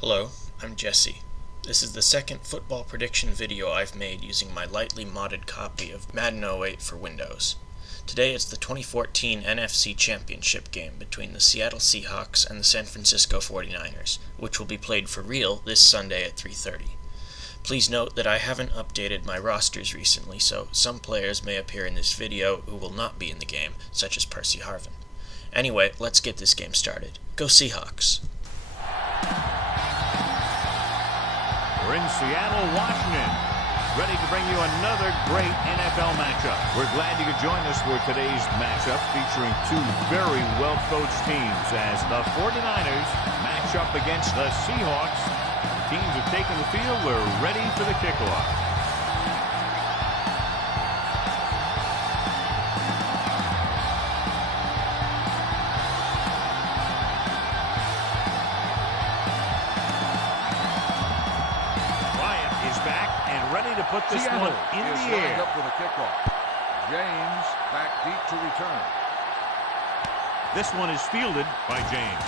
Hello, I'm Jesse. This is the second football prediction video I've made using my lightly modded copy of Madden 08 for Windows. Today it's the 2014 NFC Championship game between the Seattle Seahawks and the San Francisco 49ers, which will be played for real this Sunday at 3:30. Please note that I haven't updated my rosters recently, so some players may appear in this video who will not be in the game, such as Percy Harvin. Anyway, let's get this game started. Go Seahawks! We're in Seattle, Washington, ready to bring you another great NFL matchup. We're glad you could join us for today's matchup featuring two very well-coached teams as the 49ers match up against the Seahawks. The teams have taken the field. We're ready for the kickoff. Put this one in the air. Up for the kickoff. James back deep to return. This one is fielded by James.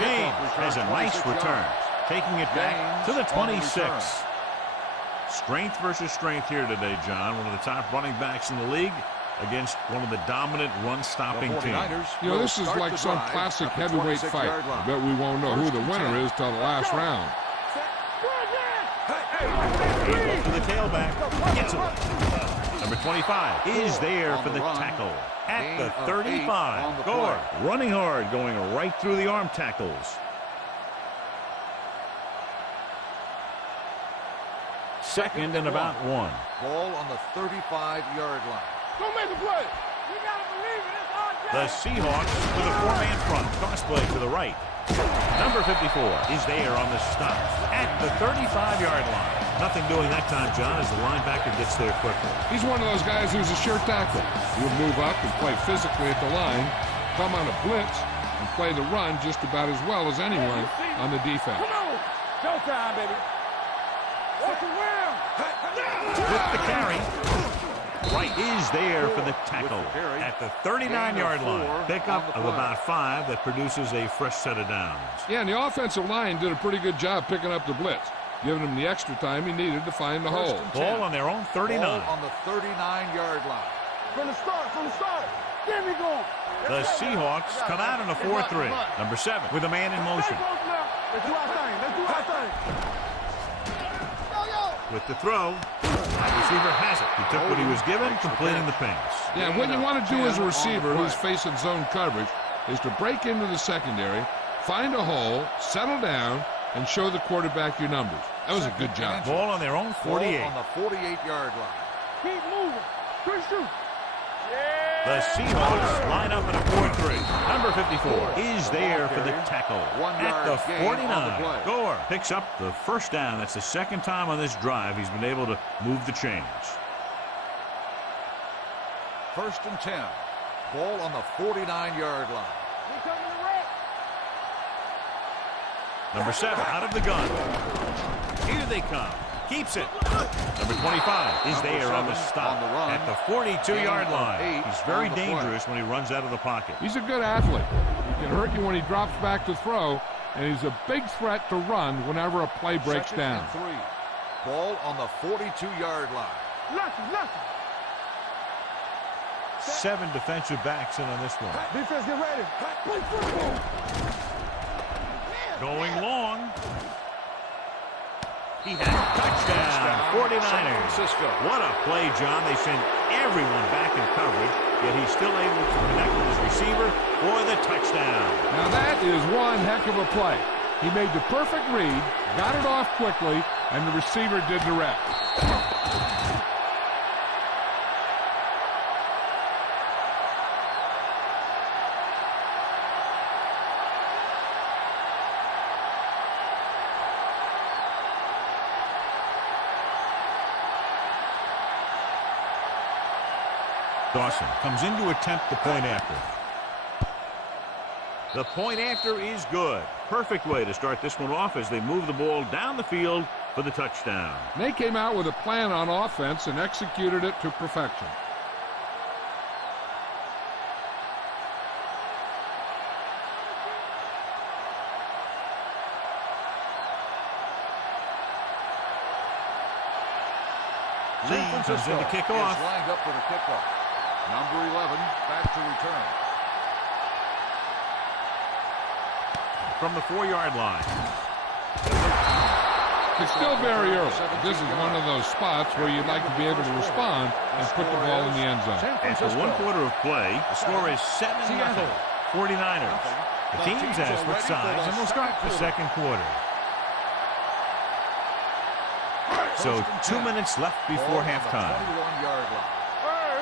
James has a nice return, taking it back to the 26. Strength versus strength here today, John. One of the top running backs in the league against one of the dominant run-stopping teams. You know, this is like some classic heavyweight fight. I bet we won't know who the winner is till the last round. Able to the tailback, gets away. Number 25 is there for the tackle at the 35. Gore running hard, going right through the arm tackles. Second and about one. Ball on the 35-yard line. Don't make a play. You gotta believe it. It's our job. The Seahawks with a four-man front. Toss play to the right. Number 54 is there on the stop at the 35-yard line. Nothing doing that time, John, as the linebacker gets there quickly. He's one of those guys who's a sure tackle. He'll move up and play physically at the line, come on a blitz, and play the run just about as well as anyone on the defense. Come on. Showtime, baby. What's the win? With the carry. Wright is there for the tackle at the 39-yard line. Pickup of about 5 that produces a fresh set of downs. Yeah, and the offensive line did a pretty good job picking up the blitz, giving him the extra time he needed to find the hole. Ball on their own 39. Ball on the 39-yard line. From the start. There we go. The Seahawks come out in a 4-3. Number 7 with a man in motion. Let's do our thing. With the throw, wide receiver has it. He took what he was given, completing the pass. Yeah, what you want to do as a receiver who's facing zone coverage is to break into the secondary, find a hole, settle down, and show the quarterback your numbers. That was a good job. Ball on their own 48. Ball on the 48-yard line. Keep moving. Good shoot. The Seahawks line up in a 4-3. Number 54 is there for the tackle at the 49. Gore picks up the first down. That's the second time on this drive he's been able to move the chains. First and 10. Ball on the 49-yard line. Number 7 out of the gun. Here they come. Keeps it. Number 25 is there on the stop at the 42-yard line. He's very dangerous when he runs out of the pocket. He's a good athlete. He can hurt you when he drops back to throw, and he's a big threat to run whenever a play breaks down. Second and 3. Ball on the 42-yard line. 7 defensive backs in on this one. Defense, get ready. Play football. Going long. He has touchdown, 49ers. What a play, John. They send everyone back in coverage, yet he's still able to connect with his receiver for the touchdown. Now that is one heck of a play. He made the perfect read, got it off quickly, and the receiver did the rest. Dawson comes in to attempt the point after. The point after is good. Perfect way to start this one off as they move the ball down the field for the touchdown. They came out with a plan on offense and executed it to perfection. Lee comes in to kick off. Is lined up for the kickoff. Number 11 back to return. From the 4-yard line. It's still very early. This is one of those spots where you'd like to be able to respond and put the ball in the end zone. After 1 quarter of play, the score is 7-0. 49ers. The teams have switched sides and will start the second quarter. So 2 minutes left before halftime. Here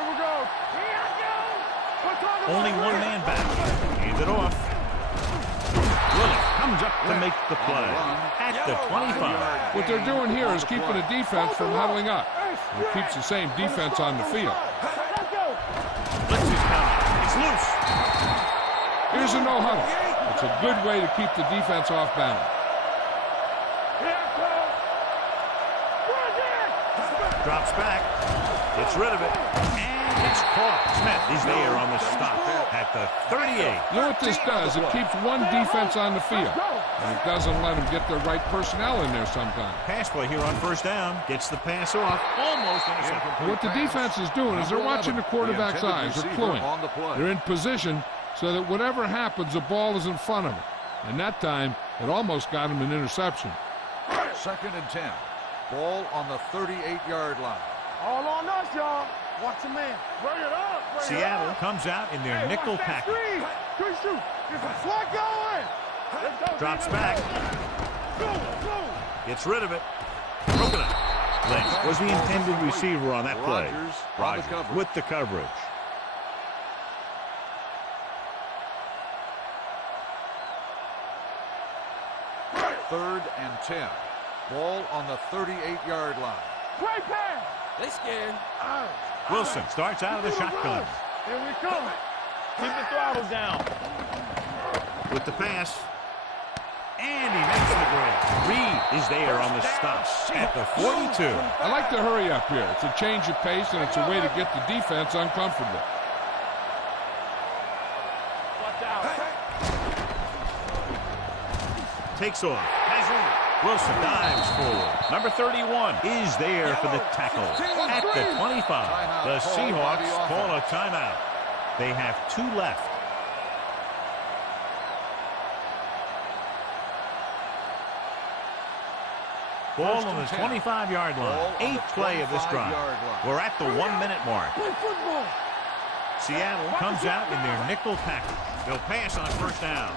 we go. Only one man back. Hand it off. Willis comes up to make the play at the 25. What they're doing here is keeping the defense from huddling up. It keeps the same defense on the field. Blitz is coming. It's loose. Here's a no huddle. It's a good way to keep the defense off balance. Drops back. Gets rid of it. And it's caught. Smith is there on the stop at the 38. You know what this does? It keeps one defense on the field. And it doesn't let them get the right personnel in there sometimes. Pass play here on first down. Gets the pass off. Almost intercepted. What the defense is doing is they're watching the quarterback's eyes. They're cluing. They're in position so that whatever happens, the ball is in front of them. And that time, it almost got him an interception. 2nd and 10. Ball on the 38-yard line. All on us, y'all. Watch the man. Bring it up. Seattle comes out in their nickel package. Good shoot. Get some slot going. Drops back. Gets rid of it. Broken up. Lynch was the intended receiver on that play. Rodgers with the coverage. Third and 10. Ball on the 38-yard line. Great pass. They scared. Wilson starts out of the shotgun. Here we come. Keep the throttle down. With the pass. And he makes the grab. Reed is there on the stop at the 42. I like the hurry up here. It's a change of pace, and it's a way to get the defense uncomfortable. Watch out. Takes off. Has it. Wilson dives forward. Number 31 is there for the tackle at the 25. The Seahawks call a timeout. They have 2 left. Ball on the 25-yard line. 8th play of this drive. We're at the 1-minute mark. Seattle comes out in their nickel package. They'll pass on first down.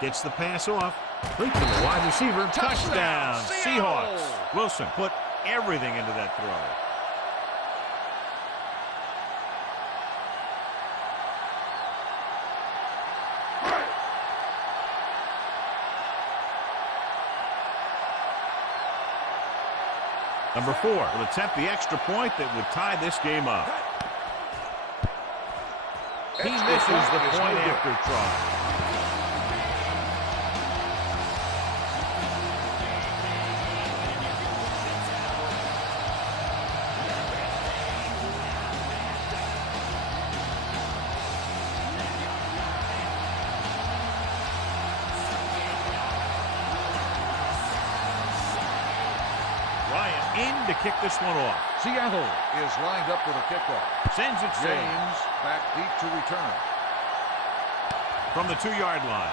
Gets the pass off. Complete to the wide receiver. Touchdown, Seahawks. Wilson put everything into that throw. Number 4 will attempt the extra point that would tie this game up. He misses the point after try. In to kick this one off. Seattle is lined up for the kickoff. Sends it James back deep to return. From the 2-yard line.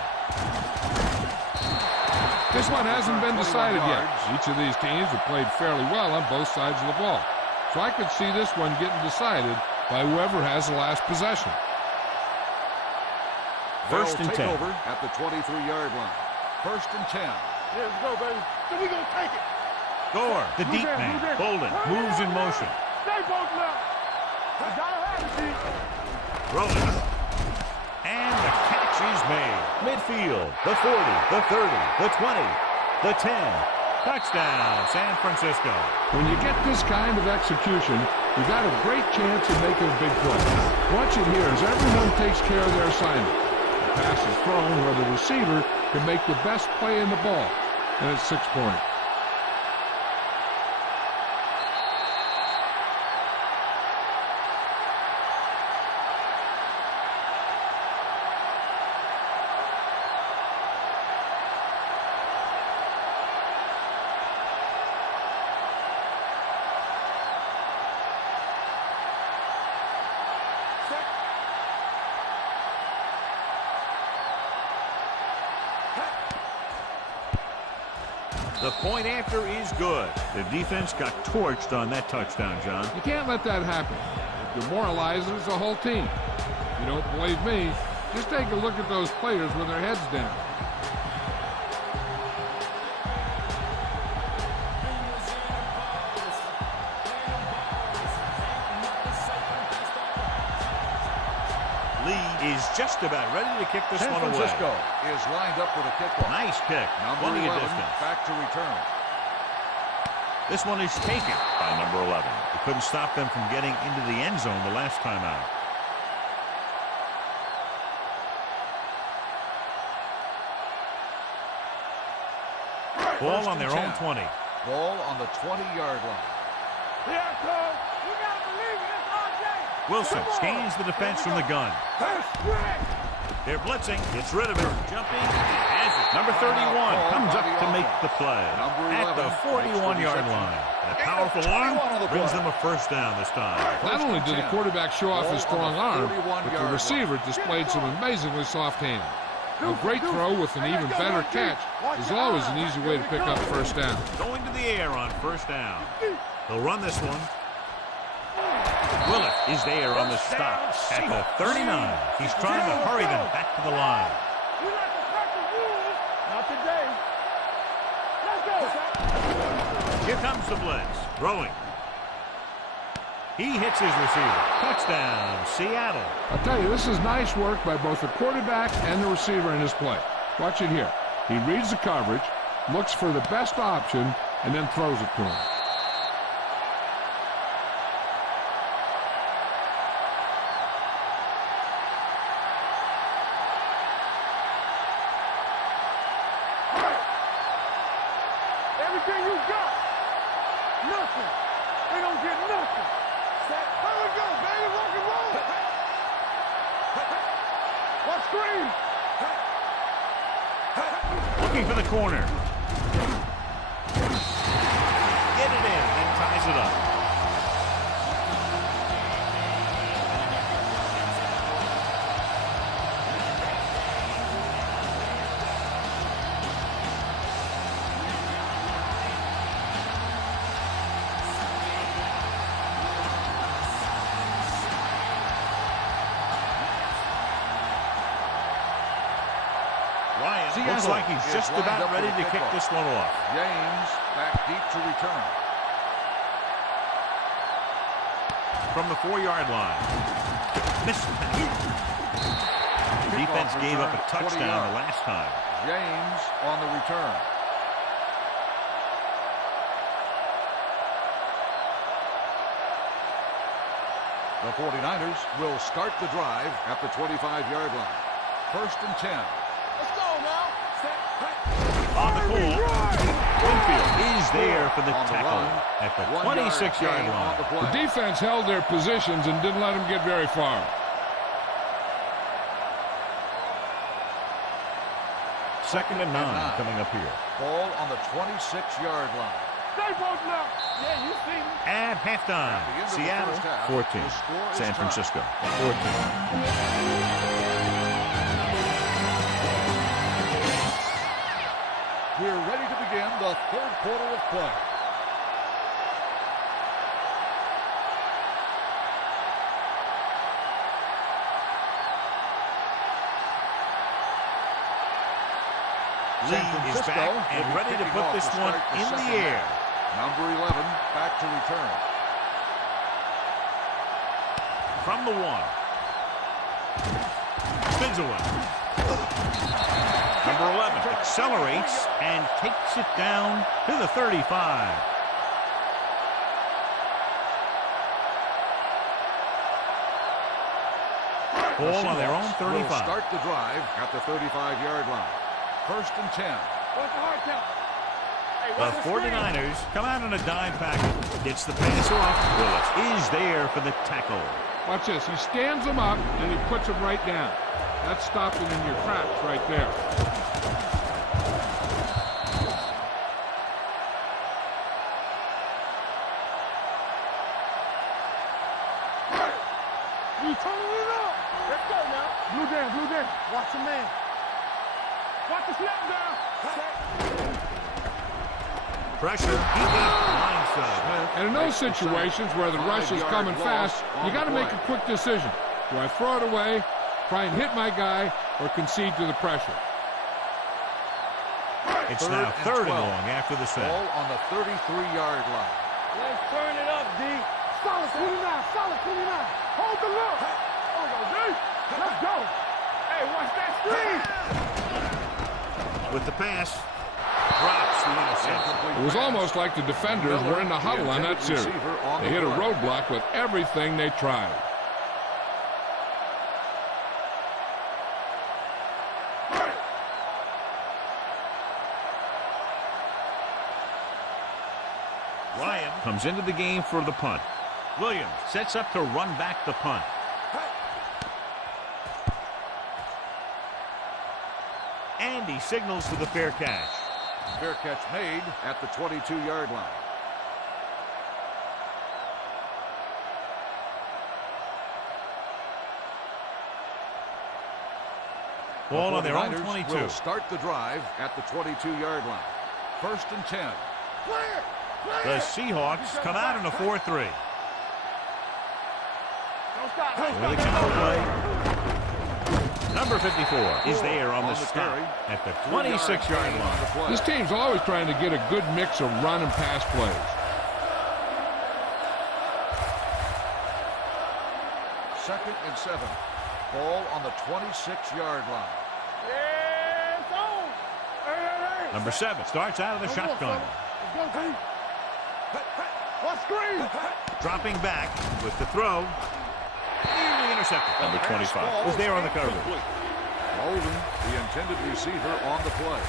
This one hasn't been decided yet. Each of these teams have played fairly well on both sides of the ball. So I could see this one getting decided by whoever has the last possession. First and 10. Over at the 23-yard line. First and 10. Here we go, baby. So we gonna take it. Gore, the deep man. Bolden moves in motion. Stay both now. I gotta have it, G. Rolling. And the catch is made. Midfield. The 40, the 30, the 20, the 10. Touchdown, San Francisco. When you get this kind of execution, you got a great chance of making a big play. Watch it here as everyone takes care of their assignment. The pass is thrown where the receiver can make the best play in the ball. And it's 6 points. The point after is good. The defense got torched on that touchdown, John. You can't let that happen. It demoralizes the whole team. If you don't believe me, just take a look at those players with their heads down. Lee is just about ready to kick this San one away. Francisco is lined up for the kickoff. Nice kick. Number Plenty 11 of distance. back to return. This one is taken by number 11. It couldn't stop them from getting into the end zone the last time out. Ball on their own 20. Ball on the 20-yard line. Here it comes. You got to believe it. It's RJ. Wilson scans the defense from the gun. They're blitzing. Gets rid of it. Jumping. Has it. Number 31 comes up to make the play at the 41-yard line. A powerful arm brings them a first down this time. Not only did the quarterback show off his strong arm, but the receiver displayed some amazingly soft hands. A great throw with an even better catch is always an easy way to pick up first down. Going to the air on first down. They'll run this one. Willett is there on the stop at the 39. He's trying to hurry them back to the line. We like to crack the rules. Not today. Let's go. Here comes the blitz. Throwing. He hits his receiver. Touchdown, Seattle. I'll tell you, this is nice work by both the quarterback and the receiver in his play. Watch it here. He reads the coverage, looks for the best option, and then throws it to him. Everything you got. Nothing. They don't get nothing. Set. Here we go, baby. Rock and roll. What screen? Looking for the corner. Get it in and ties it up. Ryan looks like he's just about ready to kick this one off. James back deep to return. From the 4-yard line. Missed the defense gave up a touchdown the last time. James on the return. The 49ers will start the drive at the 25-yard line. First and 10. Let's go now. Set. On the call, Winfield is there for the On the tackle run. at the 1 yard 26-yard gain on the line. play. The defense held their positions and didn't let them get very far. Second and 9 coming up here. Ball on the 26-yard line. Stay both now. Yeah, you see me. At halftime, At the end of the Seattle first half, 14, the score is San tied. Francisco 14. We're ready to begin the third quarter of play. Lee is back and ready to put this one in the air. Number 11 back to return. From the 1. Spins away. Number 11 accelerates and takes it down to the 35. Ball on their own 35. Will start the drive at the 35-yard line. First and 10. What's the hard count? Hey, The what's the screen? 49ers come out on a dime package. Gets the pass off. Willis is there for the tackle. Watch this. He stands them up, and he puts them right down. That's stopping in your tracks right there. You total it up. Let's go now. Blue down, blue down. Watch the man. Watch the snap down. Set. Pressure. He got blindside. And in those situations where the rush is coming fast, you got to make a quick decision. Do I throw it away, try and hit my guy, or concede to the pressure? It's now third and long after the set. Ball on the 33-yard line. Let's turn it up, D. Solid 29, solid 29. Hold the look. Oh, D. Let's go. Hey, watch that screen. With the pass, drops the interception. It was almost like the defenders were in the huddle on that series. They hit a roadblock with everything they tried. Ryan comes into the game for the punt. Williams sets up to run back the punt. And he signals for the fair catch. Fair catch made at the 22-yard line. Ball on their own 49ers 22. will start the drive at the 22-yard line. First and 10. The Seahawks come out in a 4-3. Don't stop. Don't Early stop. tempo play. Number 54 is there on the stop at the 26-yard line. This team's always trying to get a good mix of run and pass plays. Second and 7. Ball on the 26-yard line. Yeah, it's on. Hey. Number 7 starts out of the shotgun. Let's go, D. What screen? Dropping back with the throw. Nearly intercepted. Number 25 was there on the coverage. Holding the intended receiver on the play.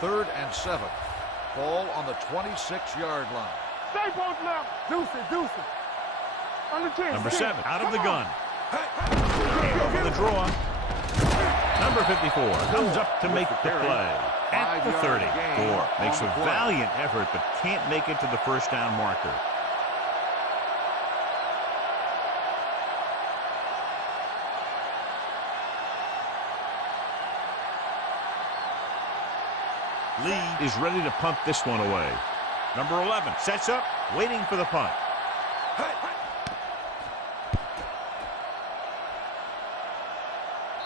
Third and 7. Ball on the 26-yard line. Stay both now. Deuce it. On the 10. Number 7 out of the gun. And for the draw. Number 54 comes up to make the play at the 30. Gore makes a valiant effort but can't make it to the first down marker. Lee is ready to punt this one away. Number 11 sets up, waiting for the punt.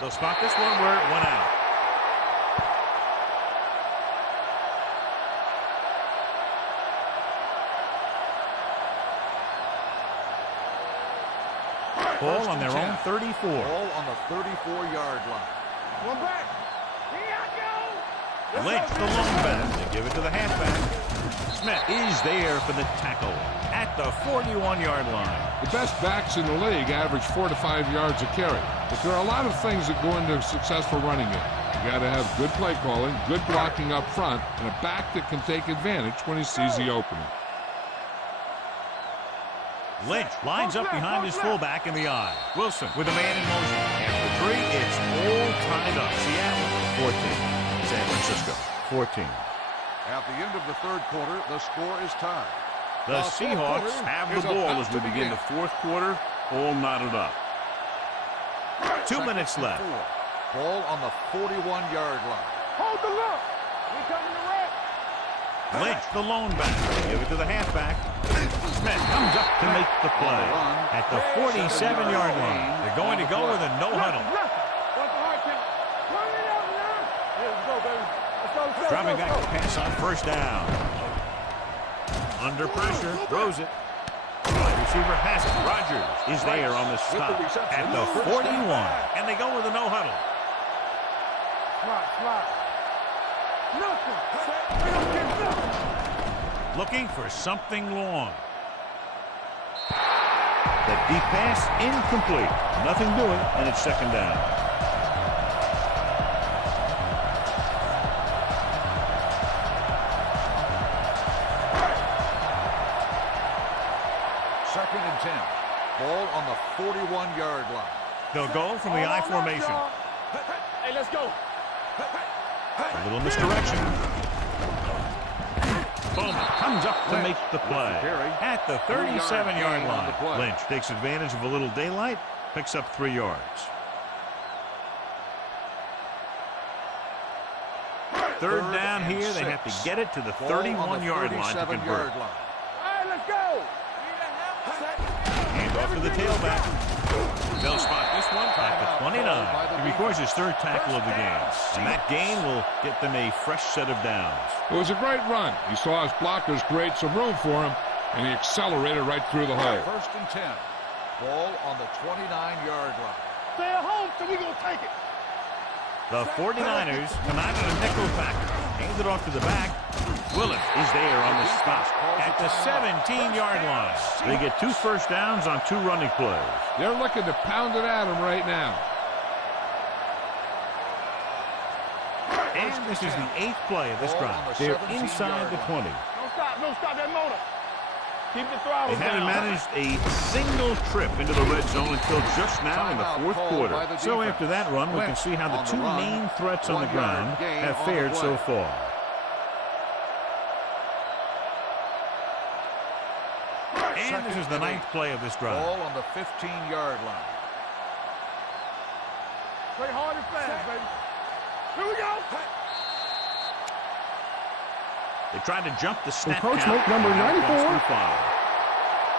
They'll spot this one where it went out. Ball on their own 34. Ball on the 34-yard line. One back. Here I go. Lynch, the lone back. They give it to the halfback. Smith is there for the tackle at the 41-yard line. The best backs in the league average 4 to 5 yards a carry. But there are a lot of things that go into a successful running game. You got to have good play calling, good blocking up front, and a back that can take advantage when he sees the opening. Lynch lines up behind his fullback in the eye. Wilson with a man in motion. After 3, it's all tied up. Seattle 14. San Francisco 14. At the end of the third quarter, the score is tied. The Seahawks have the ball as we begin the fourth quarter, all knotted up. 2 minutes left. Ball on the 41-yard line. Hold the look. We coming to wreck. Lynch, the lone back. Give it to the halfback. Smith comes up to make the play at the 47-yard line. They're going to go with a no huddle. Dropping back to pass on first down. Under pressure, throws it. Wide receiver has it. Rodgers is there on the stop at the 41. And they go with a no huddle. Looking for something long. The deep pass incomplete. Nothing doing, and it's second down. Second and 10. Ball on the 41-yard line. They'll go from the I formation. Hey, let's go. A little misdirection. Bowman comes up to make the play at the 37-yard line. Lynch takes advantage of a little daylight, picks up 3 yards. third down here. They have to get it to the 31-yard line to convert. All right, let's go. Hand off to the tailback. They'll spot this one at the 29. He records his third tackle of the game. And that gain will get them a fresh set of downs. It was a great run. He saw his blockers create some room for him, and he accelerated right through the hole. First and 10. Ball on the 29-yard line. Stay at home, so we're going to take it. The 49ers come out in a nickel package. Hands it off to the back. Willis is there on the stop at the 17-yard line. They get 2 first downs on 2 running plays. They're looking to pound it at him right now. And this is the 8th play of this drive. They're inside the 20. Don't stop that motor. Keep the throttle They haven't down. managed a single trip into the red zone until just now in the 4th quarter. So after that run, we can see how the 2 main threats on the ground have fared so far. And this is the 9th play of this drive. Ball on the 15-yard line. Play hard and fast, baby. Here we go. They tried to jump the snap Encroachment, count. number 94.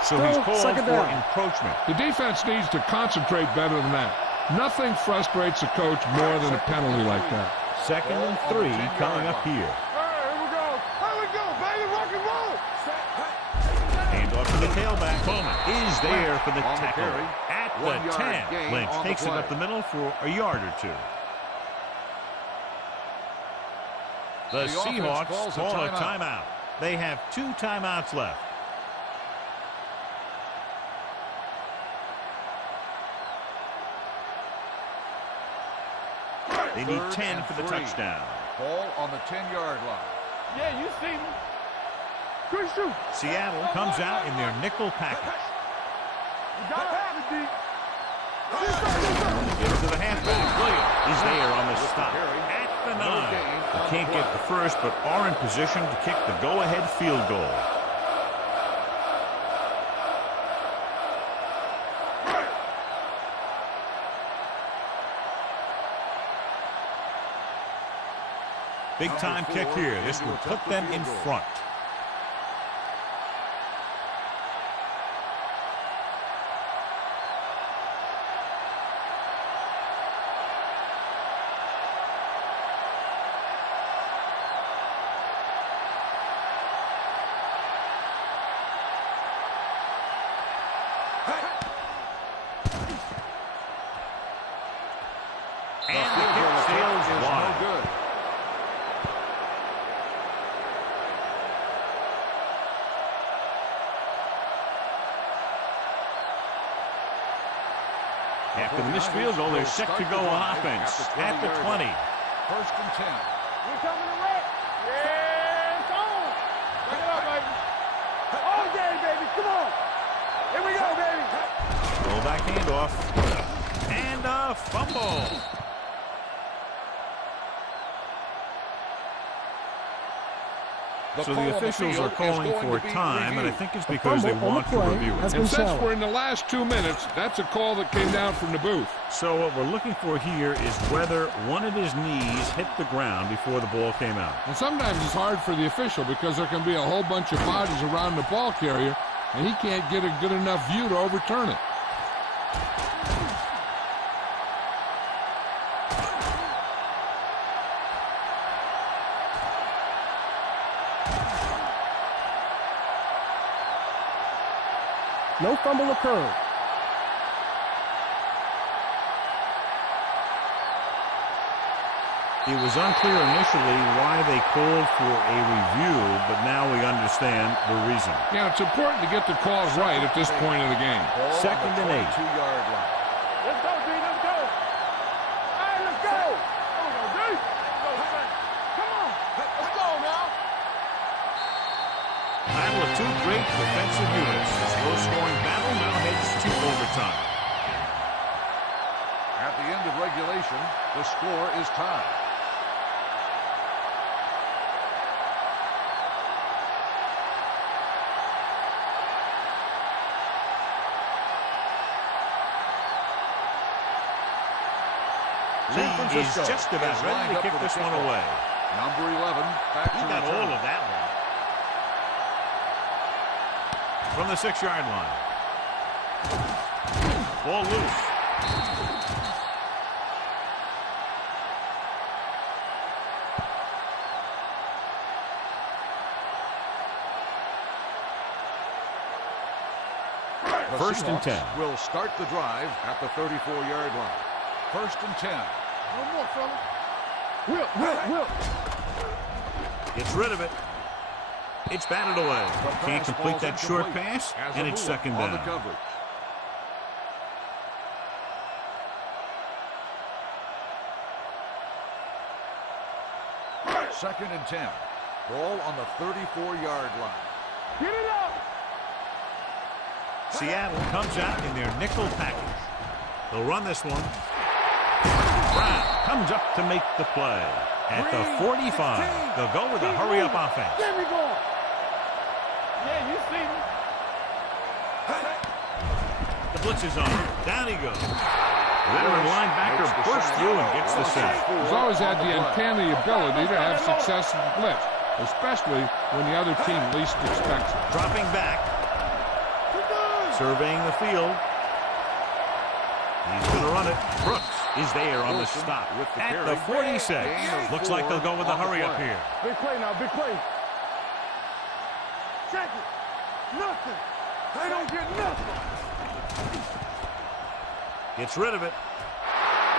So he's called second for down. encroachment. The defense needs to concentrate better than that. Nothing frustrates a coach more than a penalty like that. 2nd and 3 coming up here. All right, here we go. Here we go, baby. Rock and roll. Hand off to the tailback. Bowman is there for the On the tackle. carry. At 1 the yard 10. gain Lynch on the takes it play. up the middle for a yard or 2. The The offense Seahawks calls a call a timeout. timeout. They have 2 timeouts left. They need 10 for the touchdown. Ball on the 10-yard line. Yeah, you see me. Good shoot. Seattle comes out in their nickel package. You got to have it, D. Gives to the halfback. Williams is there on the stop at the 9. They can't get the first, but are in position to kick the go-ahead field goal. Big-time kick here. This would put them in front. And the kick sails wide. No good. After the missed field goal, they're set to go on offense at the 20. First and 10. We're coming to wreck. Yeah, it's on. Bring it up, baby. All day, baby. Come on. Here we go, baby. Rollback handoff. And a fumble. So the officials are calling for time, and I think it's because they want to review it. And since we're in the last 2 minutes, that's a call that came down from the booth. So what we're looking for here is whether one of his knees hit the ground before the ball came out. And sometimes it's hard for the official because there can be a whole bunch of bodies around the ball carrier, and he can't get a good enough view to overturn it. No fumble occurred. It was unclear initially why they called for a review, but now we understand the reason. Yeah, it's important to get the calls right at this point of the game. Ball 2nd on the and 8. 22-yard line. Let's go, D. Let's go. All right, let's go. There we go, D. Come on. Let's go now. Battle of 2 great defensive units. This low-scoring battle now heads to overtime. At the end of regulation, the score is tied. Lee is just about ready to kick this one away. Number 11, back He to got return. all of that one. From the 6-yard line. Ball loose. The First and Seahawks 10. will start the drive at the 34-yard line. First and 10. No more, fella. Whip. Gets rid of it. It's batted away. The Can't pass complete falls that short incomplete pass, as and a it's move second on the down. coverage. Second and 10. Ball on the 34-yard line. Get it up. Seattle comes out in their nickel package. They'll run this one. Brown comes up to make the play. At the 45, they'll go with a hurry-up offense. Get me going. Yeah, you see me. The blitz is on. Down he goes. Veteran linebacker pushed through and gets the sack. He's always had the uncanny ability to have success in the blitz, especially when the other team least expects it. Dropping back. Surveying the field. He's going to run it. Brooks is there on the stop. At the 46. Looks like they'll go with a hurry-up here. Big play now, big play. Check it. Nothing. They don't get nothing. Gets rid of it.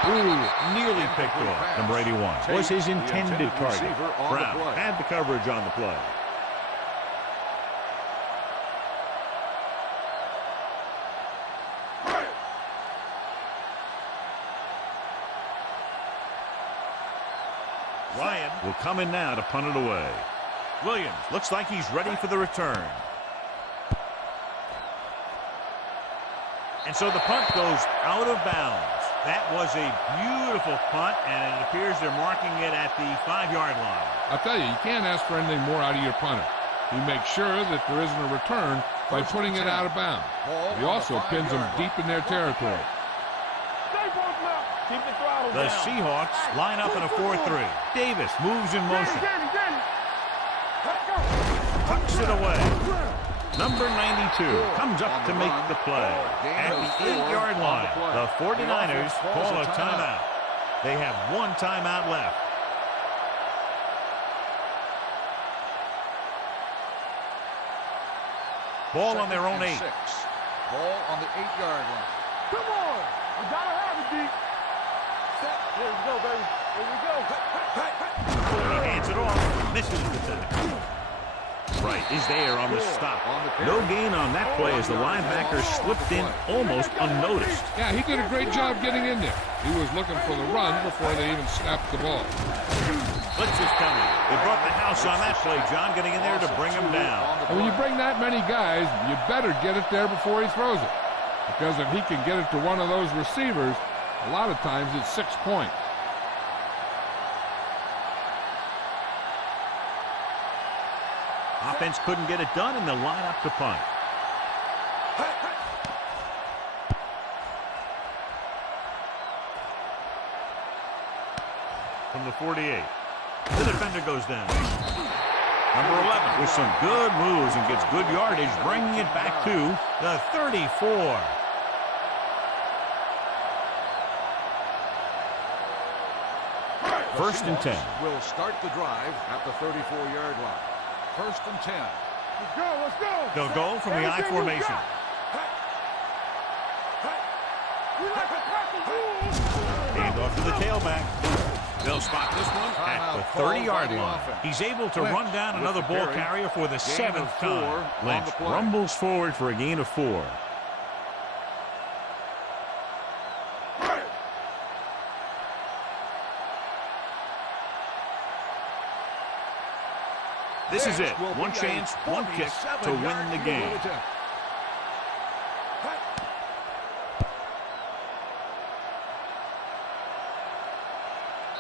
Ooh, nearly picked off. Number 81 was his intended target. Brown had the coverage on the play. Ryan will come in now to punt it away. Williams looks like he's ready for the return. And so the punt goes out of bounds. That was a beautiful punt, and it appears they're marking it at the 5-yard line. I'll tell you can't ask for anything more out of your punter. He makes sure that there isn't a return by putting it out of bounds. He also pins them deep in their territory. Stay both now. Keep the throttle The down. Seahawks line up in a 4-3. Davis moves in motion. Danny. Let's go. Tucks it away. Number 92 comes up to make the play. At the 8-yard line, the 49ers call a timeout. They have one timeout left. Ball on their own 8. Ball on the 8-yard line. Come on. You gotta have it, D. Here we go, baby. Here we go. He hands it off. Misses the tackle. Right is there on the stop. No gain on that play as the linebacker slipped in almost unnoticed. Yeah, he did a great job getting in there. He was looking for the run before they even snapped the ball. Blitz is coming. They brought the house on that play, John, getting in there to bring him down. And when you bring that many guys, you better get it there before he throws it. Because if he can get it to one of those receivers, a lot of times it's 6 points. Offense couldn't get it done, and they'll line up to punt. From the 48. The defender goes down. Number 11 with some good moves and gets good yardage, bringing it back to the 34. First and 10. Will start the drive at the 34-yard line. First and 10. Let's go. They'll go from the I formation. We like a practice rule. Hand off to the tailback. They'll spot this one at the 30-yard line. He's able to run down another ball carrier for the 7th time. Lynch rumbles forward for a gain of 4. This is it. One chance, one kick to win the game.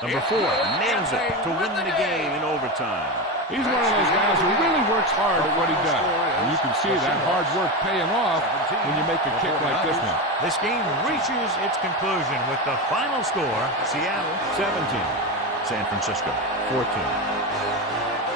Number 4 nails it to win the game in overtime. He's one of those guys who really works hard at what he does. And you can see that hard work paying off when you make a kick like this one. This game reaches its conclusion with the final score, Seattle 17, San Francisco 14.